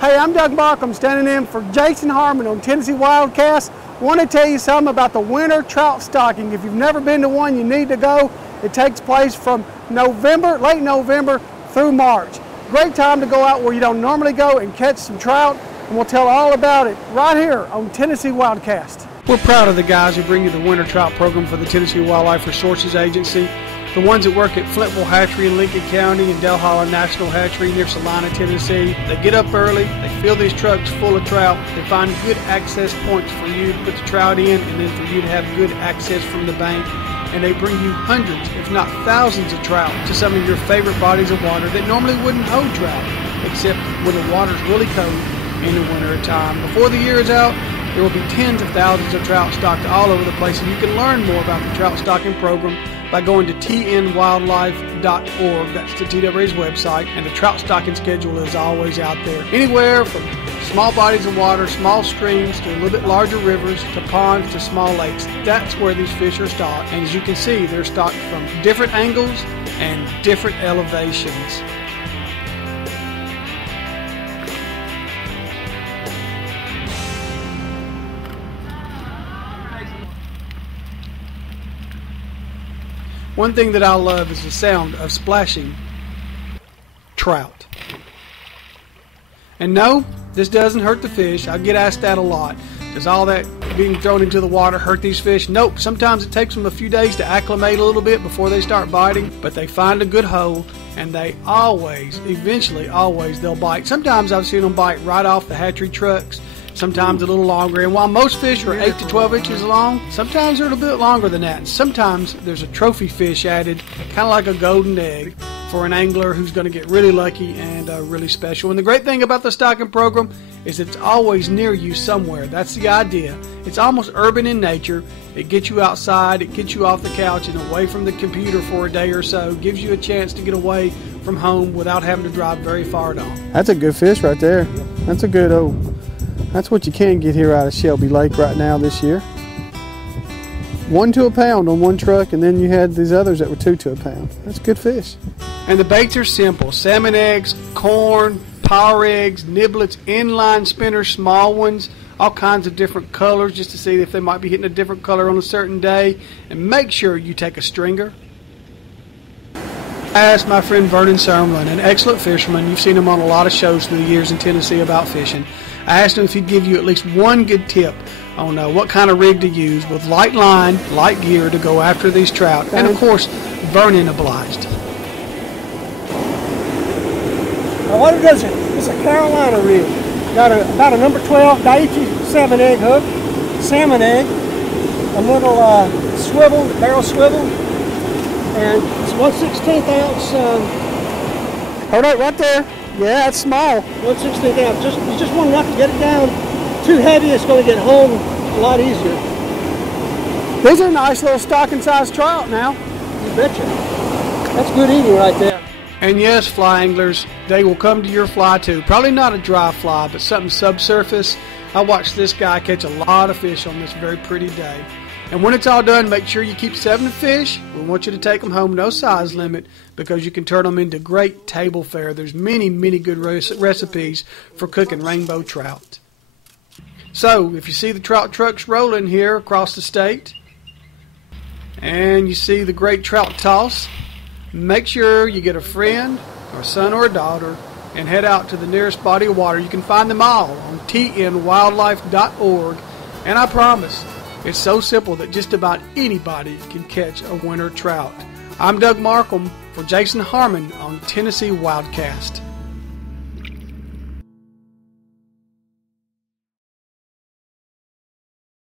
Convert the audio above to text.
Hey, I'm Doug Markham, standing in for Jason Harmon on Tennessee Wildcast. Want to tell you something about the winter trout stocking. If you've never been to one, you need to go. It takes place from late November through March. Great time to go out where you don't normally go and catch some trout, and we'll tell all about it right here on Tennessee Wildcast. We're proud of the guys who bring you the winter trout program for the Tennessee Wildlife Resources Agency. The ones that work at Flintville Hatchery in Lincoln County and Del Holler National Hatchery near Salina, Tennessee. They get up early, they fill these trucks full of trout, they find good access points for you to put the trout in and then for you to have good access from the bank. And they bring you hundreds, if not thousands of trout to some of your favorite bodies of water that normally wouldn't hold trout, except when the water's really cold in the winter time. Before the year is out, there will be tens of thousands of trout stocked all over the place, and you can learn more about the trout stocking program by going to tnwildlife.org. That's the TWRA's website, and the trout stocking schedule is always out there. Anywhere from small bodies of water, small streams, to a little bit larger rivers, to ponds, to small lakes. That's where these fish are stocked, and as you can see, they're stocked from different angles and different elevations. One thing that I love is the sound of splashing trout. And no, this doesn't hurt the fish. I get asked that a lot. Does all that being thrown into the water hurt these fish? Nope. Sometimes it takes them a few days to acclimate a little bit before they start biting, but they find a good hole, and they eventually always, they'll bite. Sometimes I've seen them bite right off the hatchery trucks. Sometimes a little longer, and while most fish are 8 to 12 inches long, sometimes they're a little bit longer than that. And sometimes there's a trophy fish added, kind of like a golden egg, for an angler who's going to get really lucky and really special. And the great thing about the stocking program is it's always near you somewhere. That's the idea. It's almost urban in nature. It gets you outside, it gets you off the couch and away from the computer for a day or so, gives you a chance to get away from home without having to drive very far at all. That's a good fish right there. That's a good That's what you can get here out of Shelby Lake right now this year. 1 to a pound on one truck, and then you had these others that were 2 to a pound. That's good fish. And the baits are simple. Salmon eggs, corn, power eggs, niblets, inline spinners, small ones, all kinds of different colors just to see if they might be hitting a different color on a certain day. And make sure you take a stringer. I asked my friend Vernon Summerlin, an excellent fisherman. You've seen him on a lot of shows through the years in Tennessee about fishing. I asked him if he'd give you at least one good tip on what kind of rig to use with light line, light gear to go after these trout. And of course, Vernon obliged. Now what it is, it's a Carolina rig. Got about a number 12 Daiichi 7-egg hook, salmon egg, a little swivel, barrel swivel, and it's 1/16 ounce. Hold it right there. Yeah, it's small. 1/16 ounce. You just want enough to get it down. Too heavy, it's going to get home a lot easier. These are nice little stocking-sized trout now. You betcha. That's good eating right there. And yes, fly anglers, they will come to your fly too. Probably not a dry fly, but something subsurface. I watched this guy catch a lot of fish on this very pretty day. And when it's all done, make sure you keep 7 fish. We want you to take them home, no size limit, because you can turn them into great table fare. There's many, many good recipes for cooking rainbow trout. So, if you see the trout trucks rolling here across the state, and you see the great trout toss, make sure you get a friend, or a son or a daughter, and head out to the nearest body of water. You can find them all on tnwildlife.org, and I promise, it's so simple that just about anybody can catch a winter trout. I'm Doug Markham for Jason Harmon on Tennessee Wildcast.